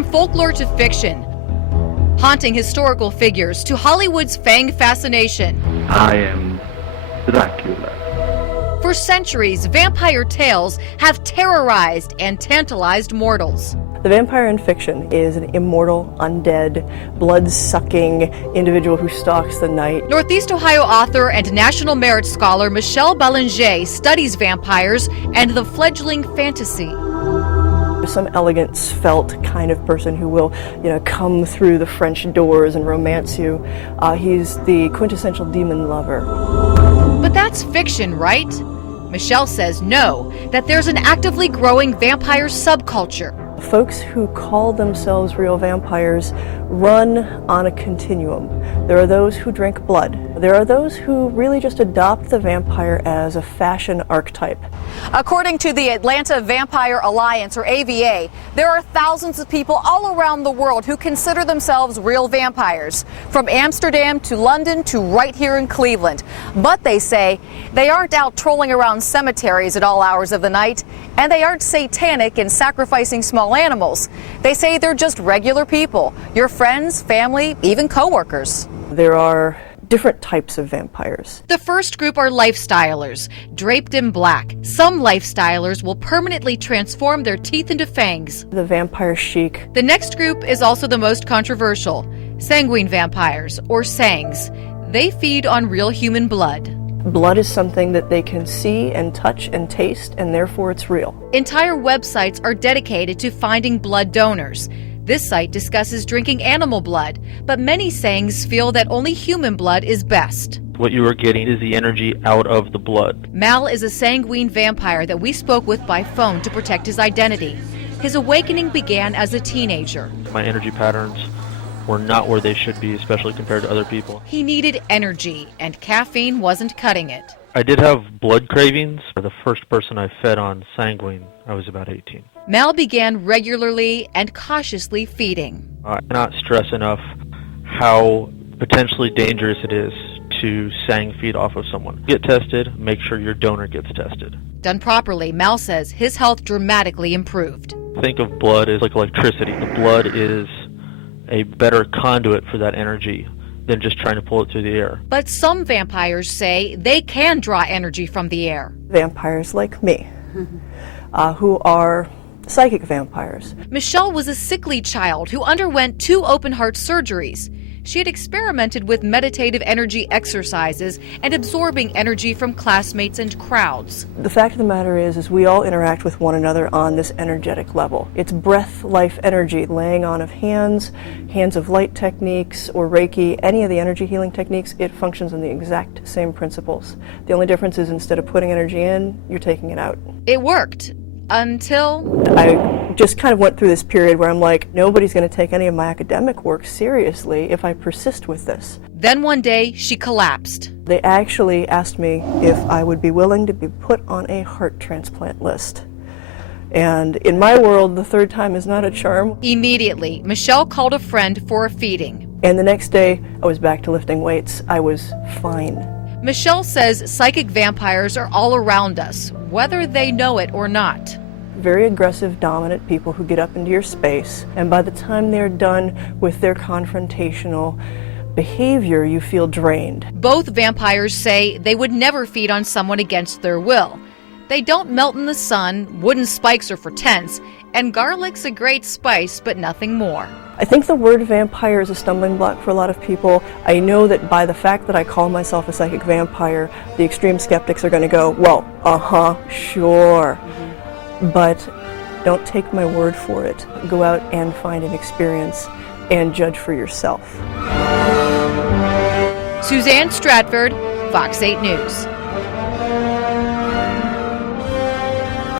From folklore to fiction, haunting historical figures to Hollywood's fang fascination. I am Dracula. For centuries, vampire tales have terrorized and tantalized mortals. The vampire in fiction is an immortal, undead, blood-sucking individual who stalks the night. Northeast Ohio author and National Merit Scholar Michelle Belanger studies vampires and the fledgling fantasy. Some elegant, svelte kind of person who will, come through the French doors and romance you. He's the quintessential demon lover. But that's fiction, right? Michelle says no, that there's an actively growing vampire subculture. Folks who call themselves real vampires run on a continuum. There are those who drink blood. There are those who really just adopt the vampire as a fashion archetype. According to the Atlanta Vampire Alliance, or AVA, there are thousands of people all around the world who consider themselves real vampires, from Amsterdam to London to right here in Cleveland. But they say they aren't out trolling around cemeteries at all hours of the night, and they aren't satanic and sacrificing small animals. They say they're just regular people, your friends, family, even coworkers. There are different types of vampires. The first group are lifestylers, draped in black. Some lifestylers will permanently transform their teeth into fangs. The vampire chic. The next group is also the most controversial, sanguine vampires, or sangs. They feed on real human blood. Blood is something that they can see and touch and taste, and therefore it's real. Entire websites are dedicated to finding blood donors. This site discusses drinking animal blood, but many sangs feel that only human blood is best. What you are getting is the energy out of the blood. Mal is a sanguine vampire that we spoke with by phone to protect his identity. His awakening began as a teenager. My energy patterns were not where they should be, especially compared to other people. He needed energy, and caffeine wasn't cutting it. I did have blood cravings. The first person I fed on sanguine, I was about 18. Mal began regularly and cautiously feeding. I cannot stress enough how potentially dangerous it is to sang feed off of someone. Get tested, make sure your donor gets tested. Done properly, Mal says his health dramatically improved. Think of blood as like electricity. The blood is a better conduit for that energy than just trying to pull it through the air. But some vampires say they can draw energy from the air. Vampires like me, who are psychic vampires. Michelle was a sickly child who underwent 2 open-heart surgeries. She had experimented with meditative energy exercises and absorbing energy from classmates and crowds. The fact of the matter is we all interact with one another on this energetic level. It's breath, life energy, laying on of hands of light techniques, or Reiki, any of the energy healing techniques, it functions on the exact same principles. The only difference is instead of putting energy in, you're taking it out. It worked. Until I just kind of went through this period where I'm like, nobody's going to take any of my academic work seriously if I persist with this. Then one day, she collapsed. They actually asked me if I would be willing to be put on a heart transplant list. And in my world, the third time is not a charm. Immediately, Michelle called a friend for a feeding. And the next day, I was back to lifting weights. I was fine. Michelle says psychic vampires are all around us, whether they know it or not. Very aggressive, dominant people who get up into your space, and by the time they're done with their confrontational behavior, you feel drained. Both vampires say they would never feed on someone against their will. They don't melt in the sun, wooden spikes are for tents, and garlic's a great spice, but nothing more. I think the word vampire is a stumbling block for a lot of people. I know that by the fact that I call myself a psychic vampire, the extreme skeptics are going to go, well, sure. But don't take my word for it. Go out and find an experience and judge for yourself. Suzanne Stratford, Fox 8 News.